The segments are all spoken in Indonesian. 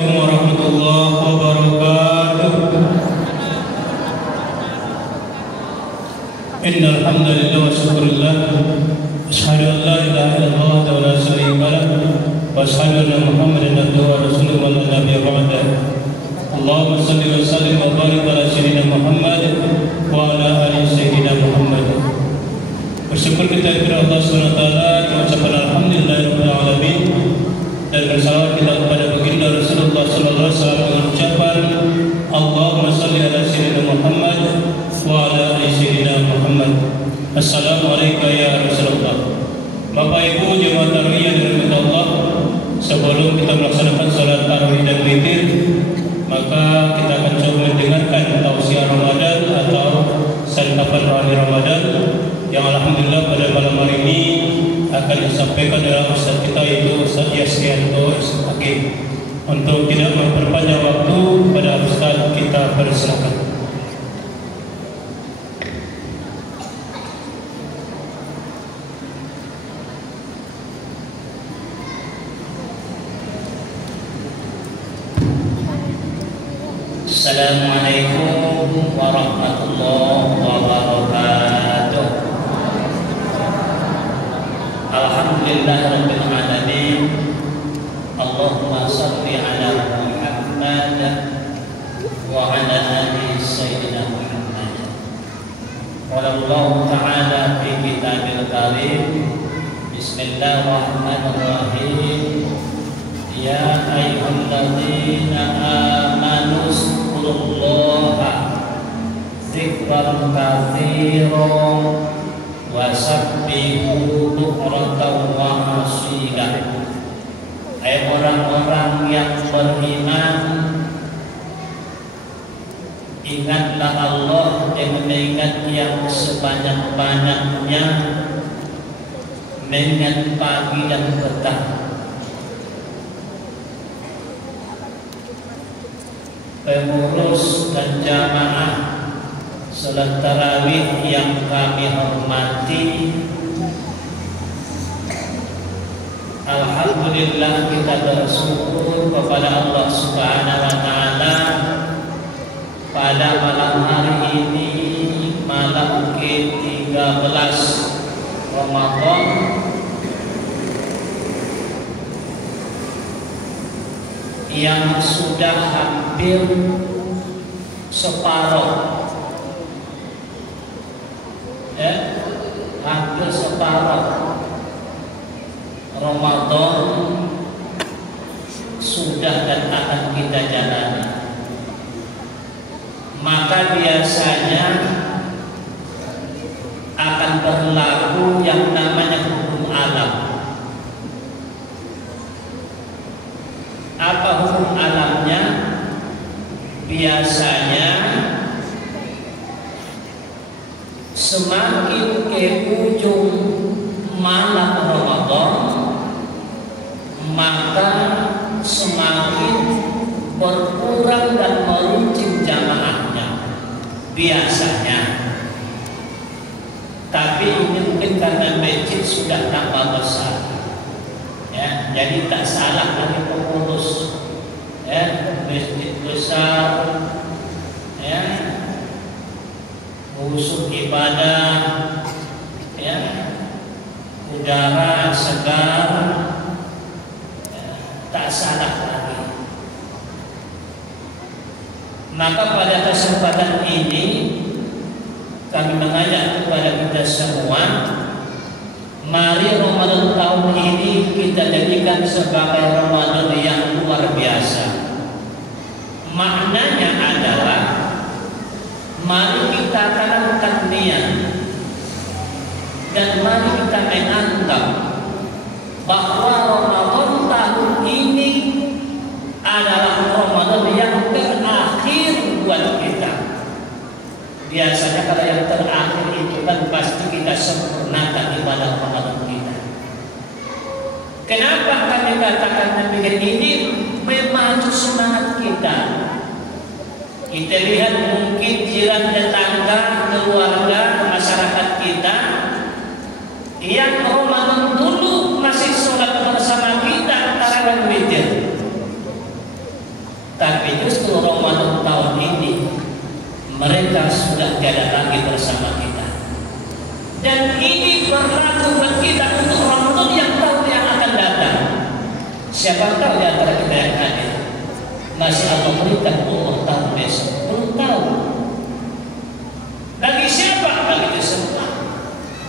warahmatullahi wabarakatuh. Innal hamdalillah wa syukurillah. Asyhadu an la ilaha illallah wa la syarika lah. Wa asyhadu anna Muhammadan abduhu wa rasuluhu wa la nabiyya ba'dahu. Allahumma shalli wa sallim wa barik ala sayyidina Muhammad wa ala ali sayyidina Muhammad. Bersyukur kita kepada Allah Subhanahu wa taala, mengucapkan alhamdulillahirabbil alamin, dan bersalawat kita kepada baginda Rasulullah sallallahu alaihi wasallam dengan ucapan Allahumma shalli ala sayyidina Muhammad wa ala ali sayyidina Muhammad. Assalamualaikum ya Rasulullah. Bapak Ibu jemaah tarawih yang dirahmati Allah, sebelum kita melaksanakan salat tarawih dan witir, maka kita akan coba mendengarkan tausiah Ramadan atau santapan hari Ramadan yang alhamdulillah pada malam hari ini akan disampaikan oleh Ustaz kita, yaitu Ustaz Yasrianto Hakim. Untuk tidak memperpanjang waktu, pada Ustaz kita persilakan. Assalamualaikum warahmatullahi wabarakatuh. Alhamdulillahirabbil alamin. Allahumma shalli ala Muhammad wa ala ali sayyidina Muhammad. Qala Allah ta'ala fi kitabil karim. Bismillahirrahmanirrahim. Ya ayyuhalladzina amanu zkurullaha dzikran katsiran wasabbihu bukratan wa asila. Hai orang-orang yang beriman, ingatlah Allah dengan mengingat yang sebanyak-banyaknya, mengingat pagi dan petang. Pengurus dan jamaah salat tarawih yang kami hormati, alhamdulillah kita bersyukur kepada Allah Subhanahu wa taala pada malam hari ini, malam ke-13 Ramadan, yang sudah hampir separuh, hampir separuh Ramadan sudah dan akan kita jalani. Maka biasanya akan berlaku yang namanya hukum alam. Apa hukum alamnya? Biasanya semakin ke ujung malam Ramadan, maka semakin berkurang dan meruncing jamaahnya biasanya. Tapi ini mungkin karena masjid sudah tambah besar, ya, jadi tak salah lagi pengurus, ya, masjid besar, ya, khusus ibadah, ya, udara segar, ya, tak salah lagi. Maka pada kesempatan ini kami mengajak kepada kita semua, mari Ramadan tahun ini kita jadikan sebagai Ramadan yang luar biasa. Maknanya adalah mari kita tanamkan niat dan mari kita menganggap bahwa Ramadan tahun ini adalah Ramadan yang terakhir buat kita. Biasanya kalau yang terakhir itu kan pasti kita sempurnakan ibadah Ramadan kita. Kenapa kami katakan demikian? Ini memacu semangat kita. Kita lihat mungkin jiran, tetangga, keluarga, masyarakat kita yang Ramadan dulu masih sholat bersama kita antara dan witir. Tapi justru Ramadan tahun ini mereka sudah tiada lagi bersama kita. Dan ini berlaku buat kita untuk Ramadan yang tahun yang akan datang. Siapa tahu di antara kita yang hadir masih Allah berikan umur tahun besok, belum tahu. Bagi siapa? Bagi kita semua.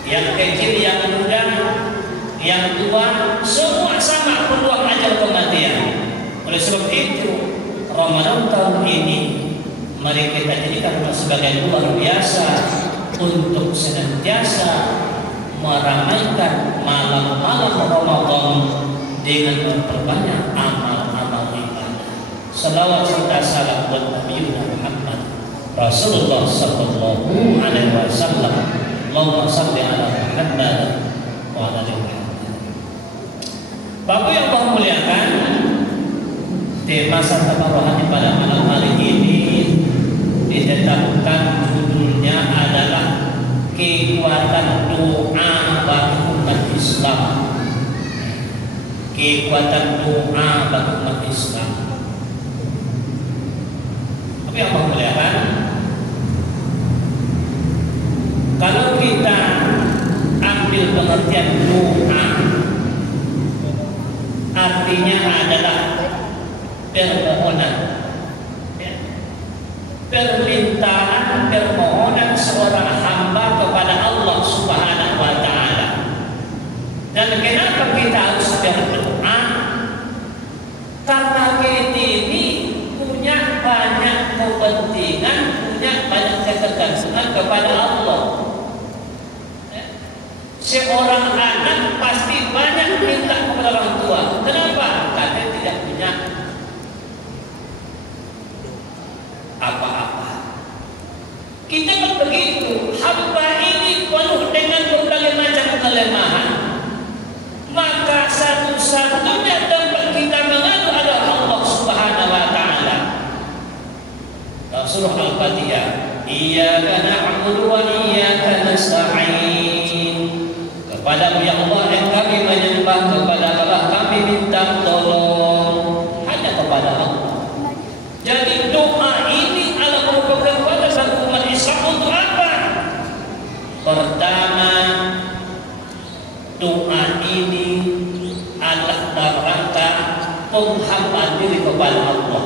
Yang kecil, yang muda, yang tua, semua sama peluang ajal kematian. Oleh sebab itu, Ramadan tahun ini mari kita jadikan sebagai luar biasa untuk senantiasa meramaikan malam-malam Ramadan dengan memperbanyak amal-amal ibadah. Salawat serta salam buat Nabi Muhammad Rasulullah sallallahu alaihi wasallam. Allahumma shalli ala Muhammad wa ala ali Muhammad. Bapak yang Allah muliakan, tema Sabda Rohani pada malam hari ini ditetapkan judulnya adalah kekuatan doa bagi umat Islam. Kekuatan doa bagi umat Islam. Tapi apa muliakan? Kalau kita ambil pengertian doa, artinya adalah permohonan, permintaan, permohonan seorang hamba kepada Allah Subhanahu wa Ta'ala. Dan kenapa kita harus berdoa? Karena kita ini punya banyak kepentingan, punya banyak ketergantungan kepada Allah. Seorang anak pasti banyak minta kepada orang tua. Kenapa? Karena tidak punya apa-apa. Kita kan begitu. Hamba ini penuh dengan berbagai macam kelemahan. Maka satu-satunya tempat kita mengadu adalah Allah Subhanahu wa Ta'ala. Surah Al-Fatihah. Iyyaka na'budu wa iyyaka nasta'in. Kepadamu ya Allah yang kami menyembah, kepada Allah kami minta tolong, hanya kepada Allah. Jadi doa ini adalah merupakan pada satu umat Islam untuk apa? Pertama, doa ini adalah dalam rangka penghambaan diri kepada Allah.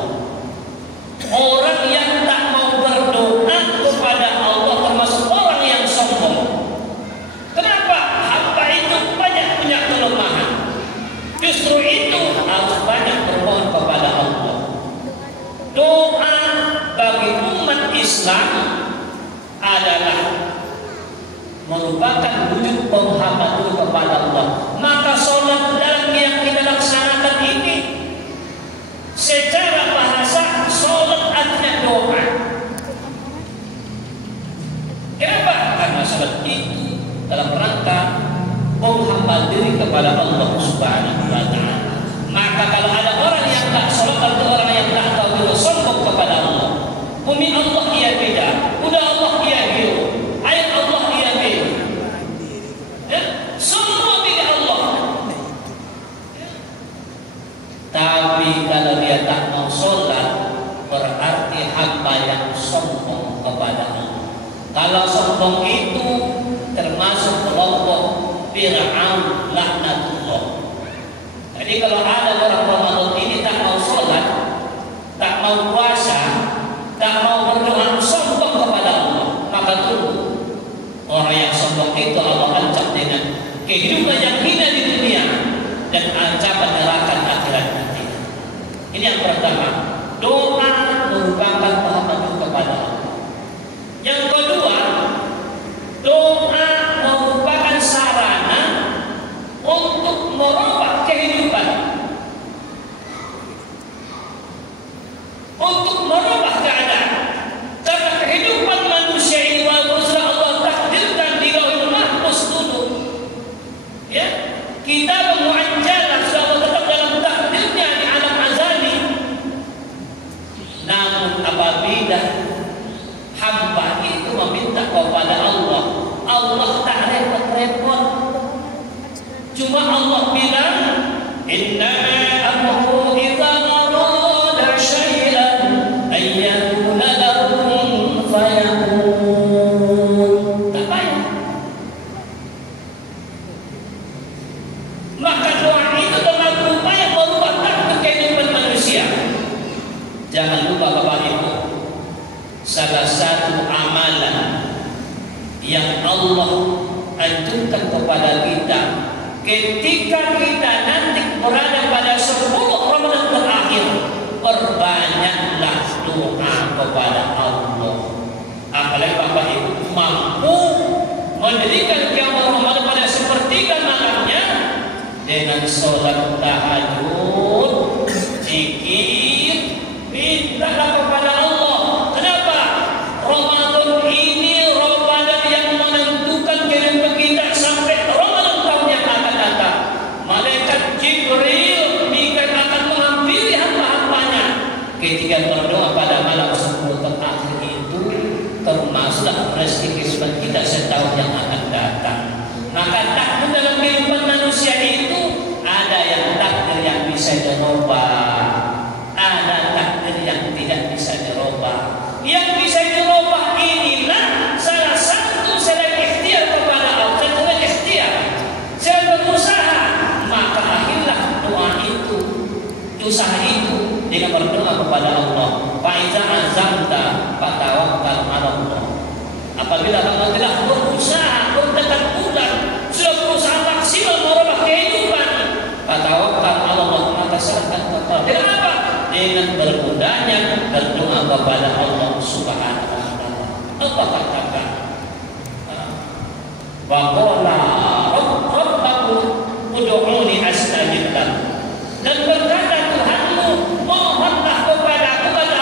Orang yang tak mau berdoa kepada Allah termasuk orang yang sombong. Kenapa? Hamba itu banyak punya kelemahan. Justru itu harus banyak bermohon kepada Allah. Doa bagi umat Islam adalah merupakan wujud penghambaan kepada Allah. Maka sholat dalam yang kita laksanakan ini secara bahasa sholat artinya doa. Kenapa? Karena sholat itu dalam rangka penghambaan diri kepada Allah Subhanahu wa Ta'ala. Maka kalau ada orang yang tak sholat atau orang yang tak tahu itu sombong kepada Allah, bumi Allah ia beda, udah Allah ia biru, ayat Allah ia biru, semua milik Allah. Tapi kalau dia tak mau sholat, berarti hamba yang sombong kepada Allah. Kalau sombong itu termasuk kelompok Fir'aun laknatullah. Jadi kalau ada orang Ramadan ini tak mau sholat, tak mau puasa, tak mau berdoa, sombong kepada Allah, maka tunggu. Orang yang sombong itu Allah ancam dengan kehidupan yang hina di dunia dan ancaman neraka akhirat nanti. Ini yang pertama, doa merupakan penghambaan kepada Allah. Yang kedua, doa merupakan sarana untuk merubah kehidupan, untuk merubah keadaan. Karena kehidupan manusia ini walaupun sudah Allah takdirkan di Lauhul Mahfuz dulu, ya, kita mu'ajjalah sudah Allah tetap dalam takdirnya di alam azali. Namun apabila hamba itu meminta kepada Allah, Allah tak repot-repot. Cuma Allah bilang, inna amruhu idza arada syai'an Jangan lupa Bapak Ibu, salah satu amalan yang Allah anjurkan kepada kita ketika kita nanti berada pada 10 Ramadan terakhir, perbanyaklah doa kepada Allah. Apalagi Bapak Ibu mampu mendirikan qiyamul Ramadan pada sepertiga malamnya dengan sholat tahajud, zikir, mintalah kepada Allah. Kenapa? Ramadan ini Ramadan yang menentukan kehidupan kita sampai Ramadan tahun yang akan datang. Malaikat Jibril akan menghampiri hamba-hambanya ketika berdoa pada malam 10 terakhir itu, termasuklah rezeki kehidupan kita setahun yang akan datang. Maka takdir dalam kehidupan manusia itu ada yang takdir yang bisa dirubah, ada takdir yang tidak bisa dirubah. Yang bisa dirubah inilah salah satu selain ikhtiar kepada Allah, selain ikhtiar, selain berusaha, maka akhirlah doa itu, usaha itu dengan berdoa kepada Allah. Faiza azamta fatawakkal 'ala Allah. Apabila kamu telah berusaha, bertekad bulat, sudah berusaha maksimal merubah kehidupan, fatawakkal 'ala Allah, maka serahkan kepada dengan apa? Dengan bermudahnya berdoa kepada Allah Subhanahu wa taala. Apa katakan? Wa qala rabbakum ud'uni astajib lakum. Dan berkata Tuhanmu, mohonlah kepada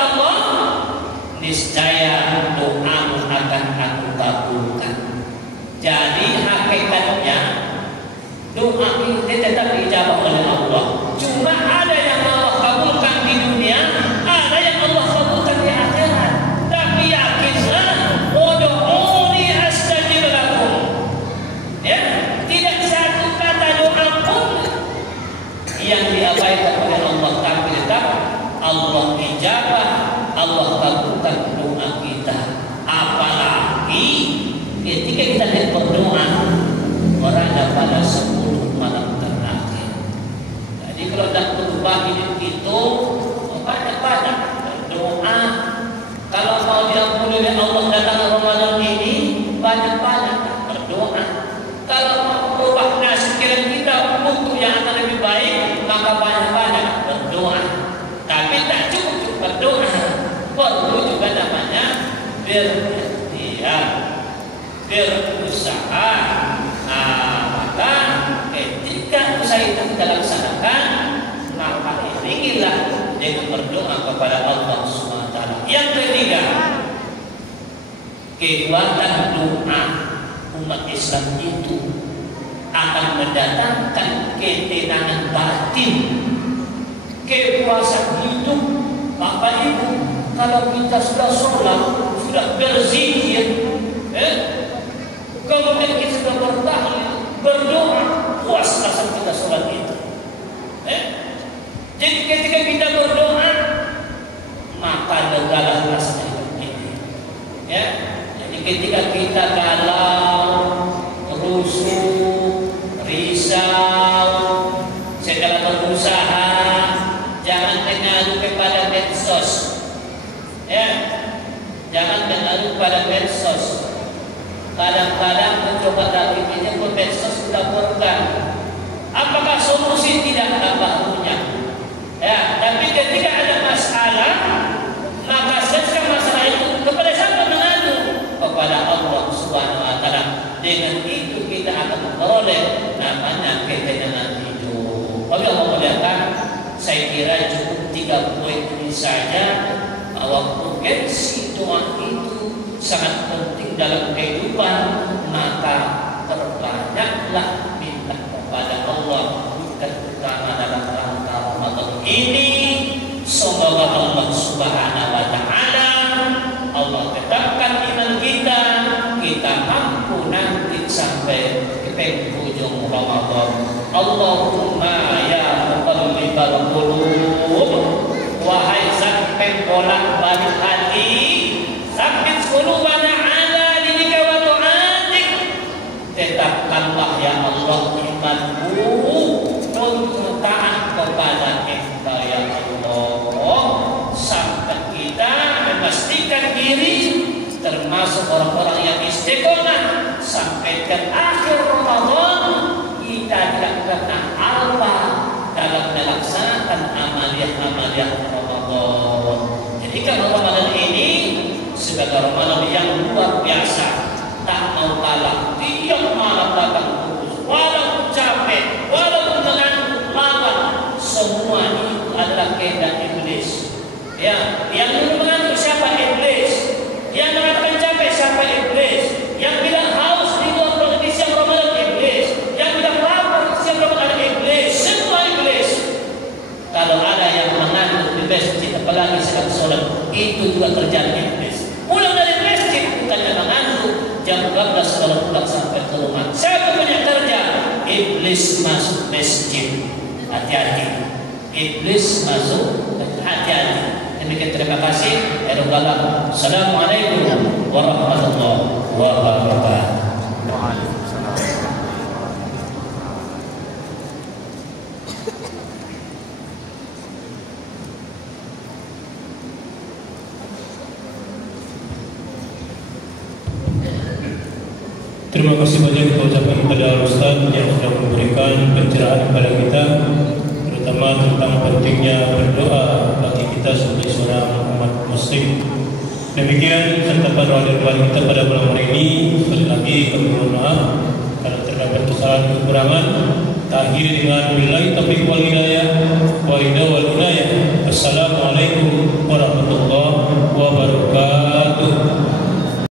Allah, niscaya doamu akan aku kabulkan. Jadi hakikatnya doa kita tetap dijawab oleh Allah. Cuma ada yang Allah kabulkan di dunia, ada yang Allah kabulkan di akhirat. Tapi yakinlah, ud'uni astajib lakum. Ya, tidak satu kata doa pun yang diabaikan oleh Allah, tapi tetap Allah ijabah, Allah kabulkan doa kita. Apalagi ketika kita berdoa berada pada 10 malam terakhir. Jadi kalau tak berubah hidup itu banyak-banyak berdoa. Kalau mau diampuni oleh Allah datang Ramadan ini, banyak-banyak berdoa. Kalau mau berubah nasib kita untuk yang akan lebih baik, maka banyak-banyak berdoa. Tapi tak cukup berdoa, perlu juga namanya berikhtiar, berusaha. Maka ketika usaha itu kita laksanakan, maka iringilah dengan berdoa kepada Allah SWT. Yang ketiga, kekuatan doa umat Islam itu akan mendatangkan ketenangan batin, kepuasan hidup. Bapak Ibu, kalau kita sudah sholat, sudah berzikir, kemudian kita sudah bertahlil, berdoa, puas rasa kita sholat itu. Jadi ketika kita berdoa, maka legalah rasanya ini. Jadi ketika kita galau, rusuh, risau, segala berusaha, jangan mengaruh kepada medsos. Jangan mengaruh pada medsos. Kadang-kadang mencoba dari ini pun medsos sudah bukan. Apakah solusi? Tidak ada punya. Tapi ketika ada masalah, maka selesai masalah itu kepada siapa mengadu? Kepada Allah Subhanahu wa taala. Dengan itu kita akan memperoleh namanya ketenangan hidup. Kalau Allah melihatkan, saya kira cukup 3 poin ini saja bahwa urgensi doa itu sangat penting dalam kehidupan. Maka perbanyaklah minta kepada Allah, terutama dalam rangka Ramadan ini. Semoga Allah Subhanahu wa taala, Allah tetapkan iman kita, kita mampu nanti sampai ke penghujung Ramadan. Allahumma ya muqallibal qulub, wahai zat pembolak-balik hati, tsabbit qulubana ala dinika wa ta'atik. Tetapkanlah ya Allah imanku untuk taat kepada Engkau ya Allah sampai lagi sedang sholat. Itu juga kerjaan iblis. Pulang dari masjid bukannya mengantuk, jam 12 kalau pulang sampai ke rumah. Siapa punya kerja? Iblis masuk masjid. Hati-hati. Iblis masuk, hati-hati. Demikian, terima kasih. Assalamualaikum warahmatullahi wabarakatuh. Terima kasih banyak kita ucapkan kepada Ustaz yang sudah memberikan pencerahan kepada kita, terutama tentang pentingnya berdoa bagi kita sebagai seorang umat muslim. Demikian santapan rawat kita pada malam hari ini. Sekali lagi kami mohon maaf kalau terdapat kesalahan kekurangan. Akhir dengan billahi taufiq wal hidayah.